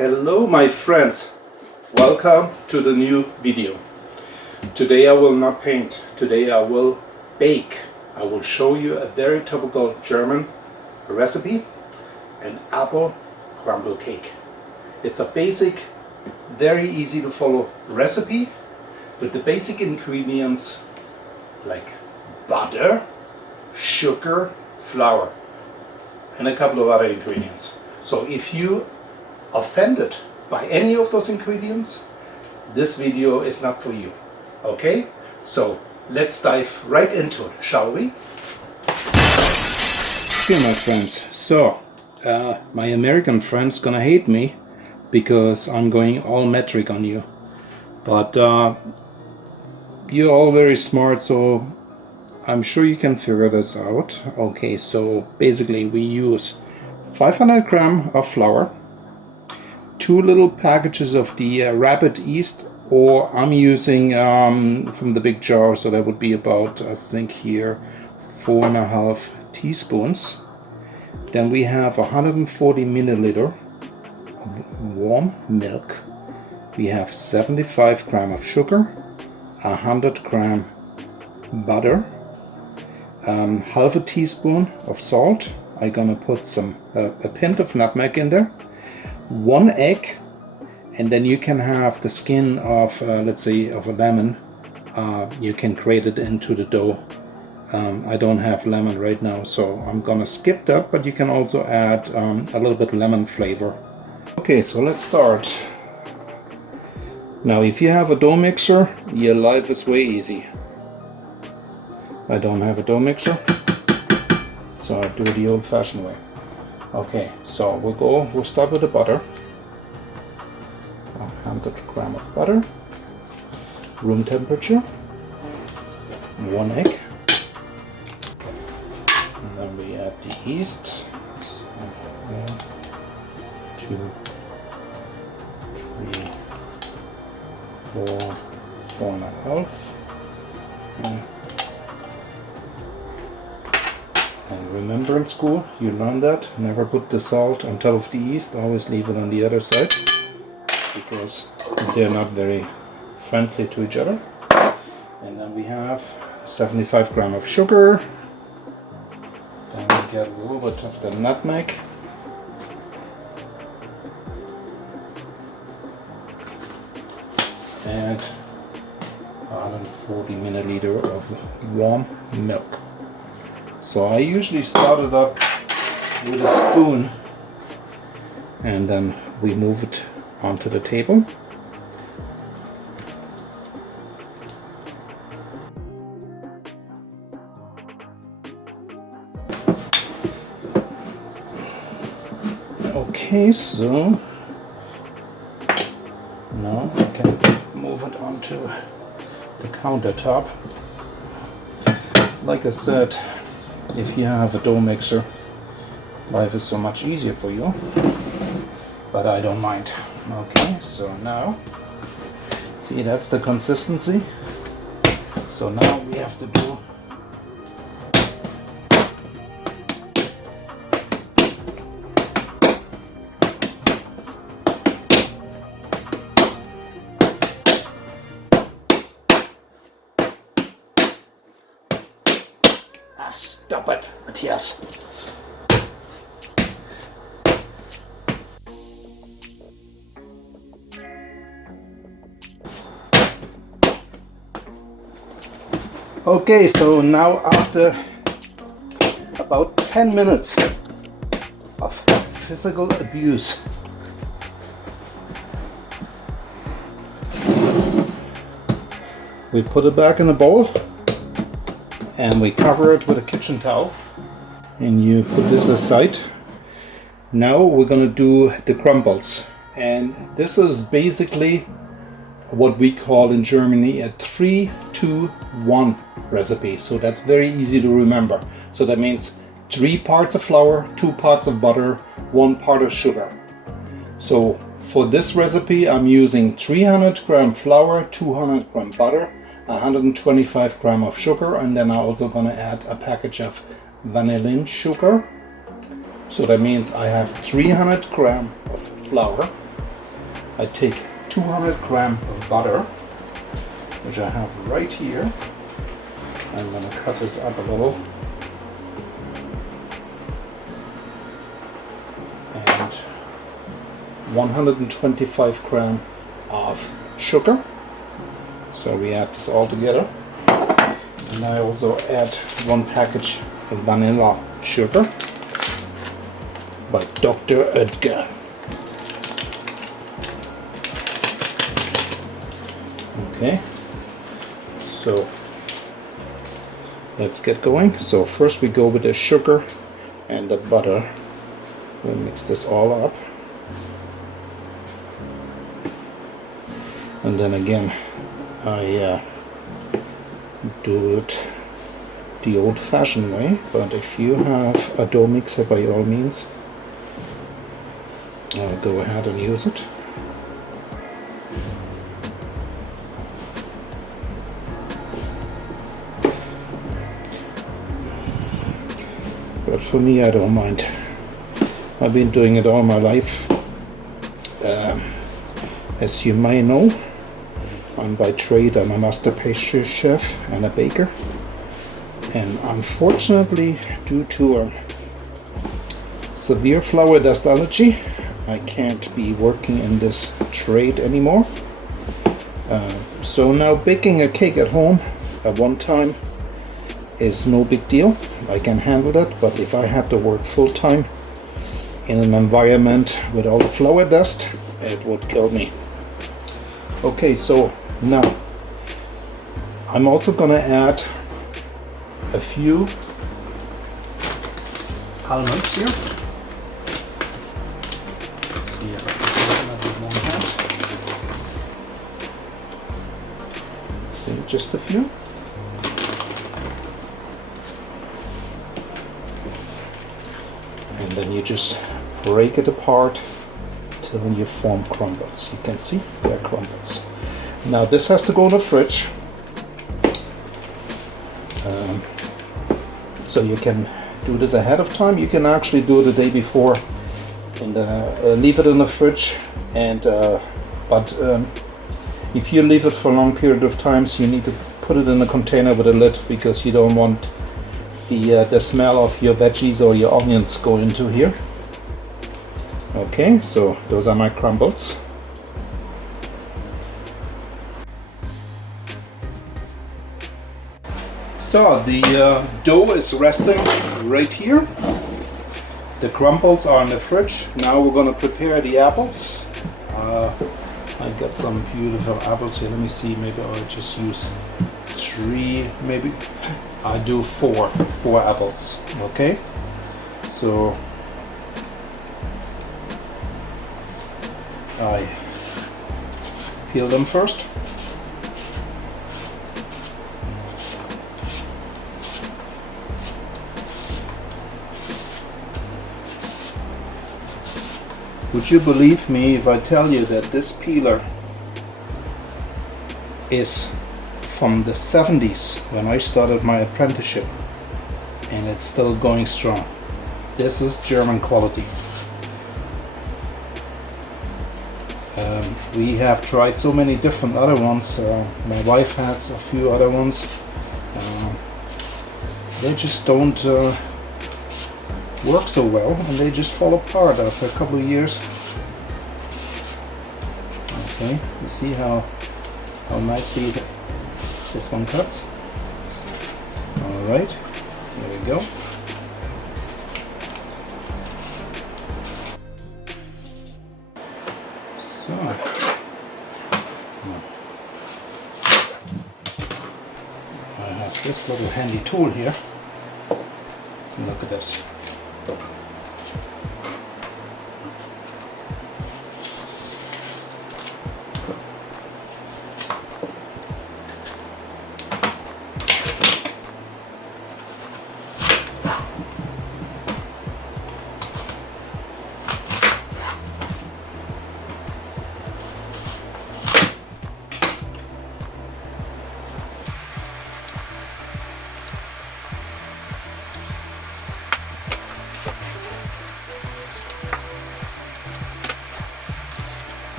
Hello my friends, welcome to the new video. Today I will not paint, today I will bake. I will show you a very typical German recipe, an apple crumble cake. It's a basic, very easy to follow recipe with the basic ingredients like butter, sugar, flour and a couple of other ingredients. So if you offended by any of those ingredients, this video is not for you. Okay, so let's dive right into it, shall we? Okay my friends, so my American friends gonna hate me because I'm going all metric on you, but you're all very smart, so I'm sure you can figure this out. Okay, so basically we use 500 grams of flour, 2 little packages of the rapid yeast, or I'm using from the big jar, so that would be about, I think here, 4.5 teaspoons. Then we have 140 milliliter of warm milk. We have 75 grams of sugar, 100 grams butter, half a teaspoon of salt. I'm gonna put some a pint of nutmeg in there, 1 egg, and then you can have the skin of let's say of a lemon. You can grate it into the dough. I don't have lemon right now, so I'm gonna skip that, but you can also add a little bit lemon flavor. Okay, so let's start. Now if you have a dough mixer, your life is way easy. I don't have a dough mixer, so I do it the old-fashioned way. Okay, so we'll start with the butter. 100 grams of butter, room temperature, 1 egg, and then we add the yeast. So 1, 2, 3, 4, 4.5. And remember in school, you learned that, never put the salt on top of the yeast, always leave it on the other side, because they're not very friendly to each other. And then we have 75 grams of sugar, then we get a little bit of the nutmeg, and 140 milliliter of warm milk. So I usually start it up with a spoon and then we move it onto the table. Okay, so now I can move it onto the countertop. Like I said, if you have a dough mixer, life is so much easier for you, but I don't mind. Okay, so now, see, that's the consistency. So now we have to do stop it, Matthias. Okay, so now after about 10 minutes of physical abuse, we put it back in a bowl and we cover it with a kitchen towel, and you put this aside. Now we're gonna do the crumbles, and this is basically what we call in Germany a 3-2-1 recipe. So that's very easy to remember. So that means 3 parts of flour, 2 parts of butter, 1 part of sugar. So for this recipe I'm using 300 grams flour, 200 grams butter, 125 grams of sugar, and then I'm also gonna add a package of vanillin sugar. So that means I have 300 grams of flour, I take 200 grams of butter, which I have right here. I'm going to cut this up a little. And 125 grams of sugar. So we add this all together. And I also add 1 package of vanilla sugar by Dr. Oetker. Okay, so let's get going. So first we go with the sugar and the butter. We'll mix this all up. And then again, I do it the old-fashioned way, but if you have a dough mixer, by all means, go ahead and use it. But for me, I don't mind. I've been doing it all my life. As you may know, by trade, I'm a master pastry chef and a baker. And unfortunately, due to a severe flour dust allergy, I can't be working in this trade anymore. So now baking a cake at home at one time is no big deal. I can handle that, but if I had to work full-time in an environment with all the flour dust, it would kill me. Okay, so now I'm also gonna add a few almonds here. Let's see if I can put them with one hand. So just a few. And then you just break it apart till you form crumbles. You can see they're crumbles. Now this has to go in the fridge. So you can do this ahead of time. You can actually do it the day before and leave it in the fridge. And but if you leave it for a long period of time, so you need to put it in a container with a lid, because you don't want the smell of your veggies or your onions go into here. Okay, so those are my crumbles. So the dough is resting right here. The crumbles are in the fridge. Now we're going to prepare the apples. I got some beautiful apples here. Let me see, maybe I'll just use 3, maybe I do 4 apples. Okay, so I peel them first. Would you believe me if I tell you that this peeler is from the 70s when I started my apprenticeship, and it's still going strong. This is German quality. We have tried so many different other ones. My wife has a few other ones. They just don't work so well, and they just fall apart after a couple of years. Okay, you see how nicely this one cuts. All right, there we go. So I have this little handy tool here. Look at this.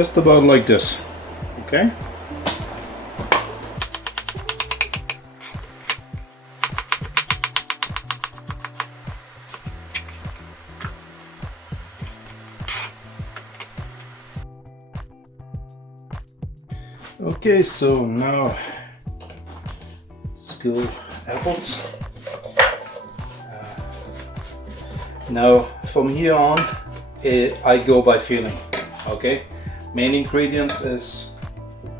Just about like this, okay? Okay, so now let's go apples. Now from here on I go by feeling, okay? Main ingredients is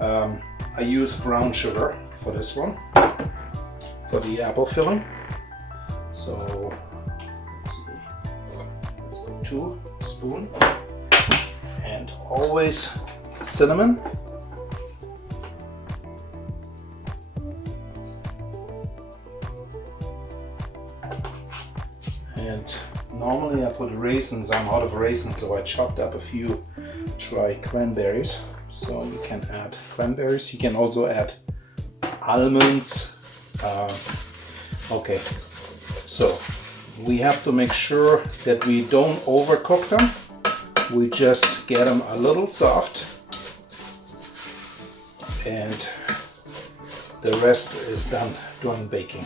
I use brown sugar for this one, for the apple filling. So let's see, let's go 2 spoons, and always cinnamon. And normally I put raisins. I'm out of raisins, so I chopped up a few dry cranberries. So you can add cranberries. You can also add almonds. Okay, so we have to make sure that we don't overcook them. We just get them a little soft, and the rest is done during baking.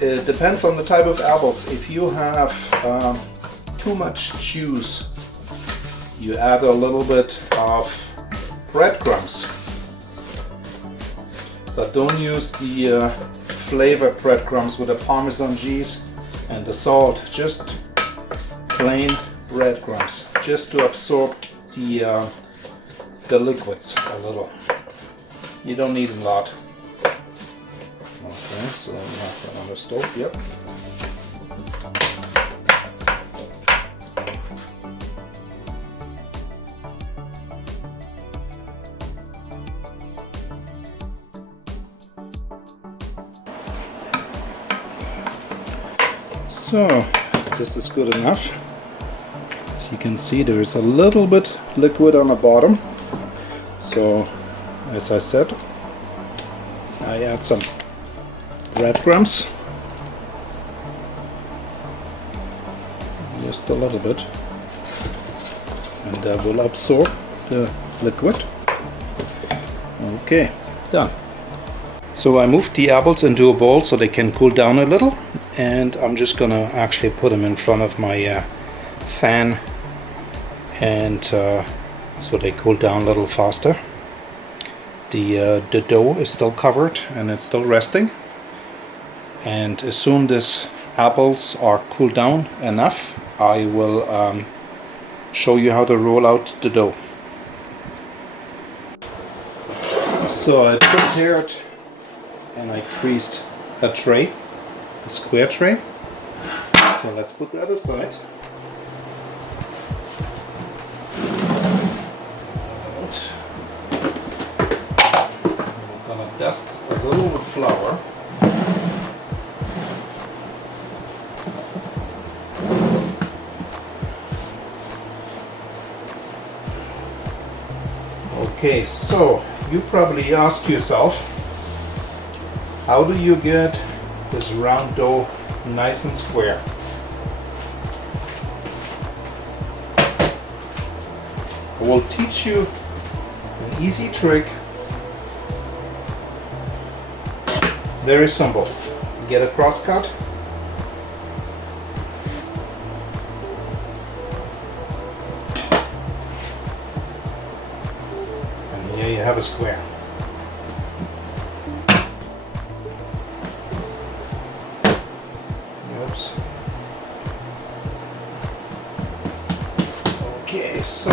It depends on the type of apples. If you have too much juice, you add a little bit of breadcrumbs, but don't use the flavored breadcrumbs with the Parmesan cheese and the salt. Just plain breadcrumbs, just to absorb the liquids a little. You don't need a lot. Okay, so we have that on the stove, yep. So this is good enough. As you can see, there is a little bit liquid on the bottom. So as I said, I add some breadcrumbs, just a little bit, and that will absorb the liquid. Okay, done. So I moved the apples into a bowl so they can cool down a little, and I'm just gonna actually put them in front of my fan, and so they cool down a little faster. The dough is still covered and it's still resting. And as soon as apples are cooled down enough, I will show you how to roll out the dough. So I prepared and I creased a tray, a square tray. So let's put that aside. We're gonna dust a little with flour. Okay, so you probably ask yourself, how do you get this round dough nice and square? I will teach you an easy trick. Very simple. Get a cross cut. Here you have a square. Oops. Okay, so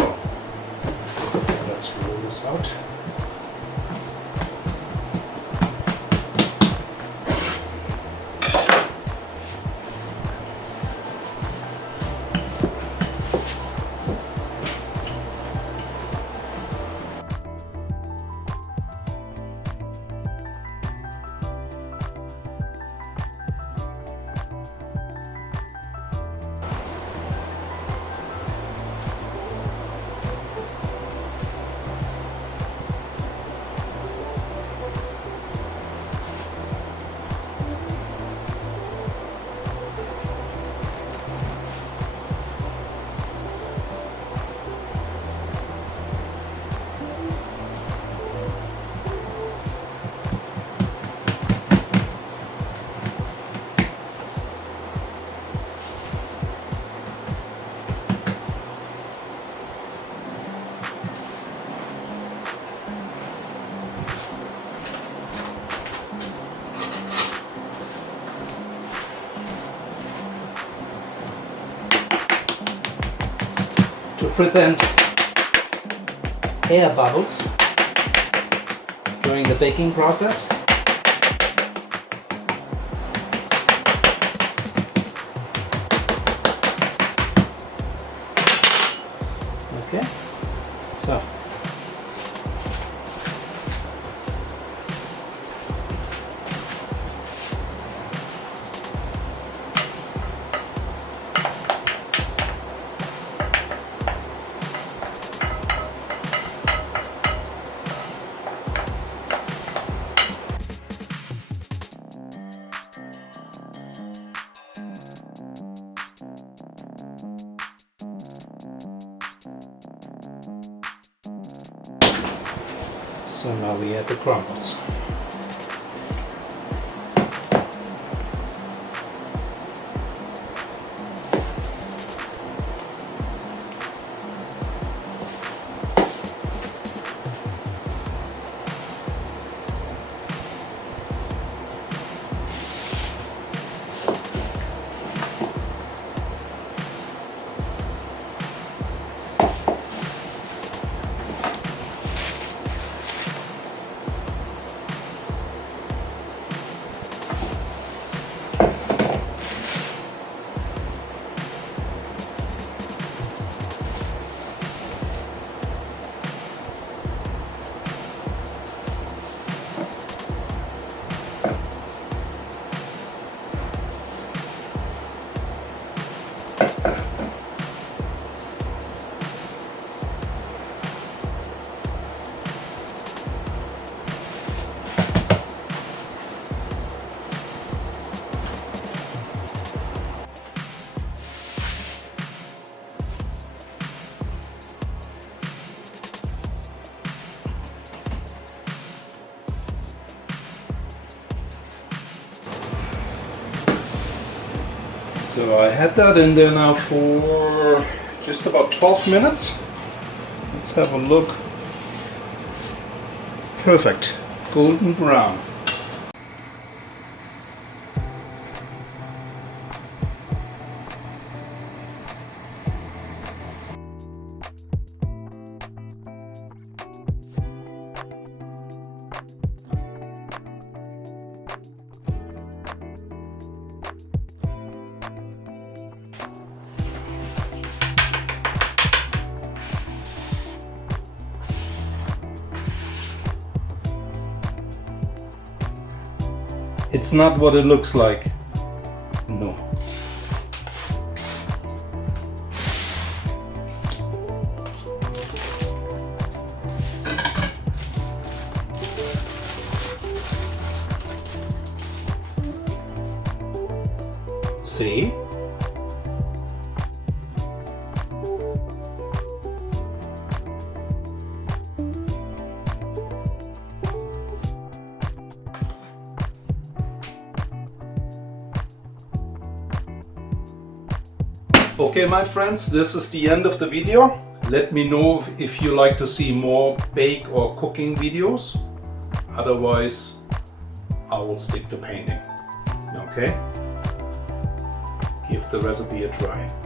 let's roll this out. prevent air bubbles during the baking process. Okay, so now we add the crumbles. So I had that in there now for just about 12 minutes. Let's have a look. Perfect, golden brown. It's not what it looks like. No. See? Okay, my friends, this is the end of the video. Let me know if you like to see more bake or cooking videos. Otherwise, I will stick to painting. Okay? Give the recipe a try.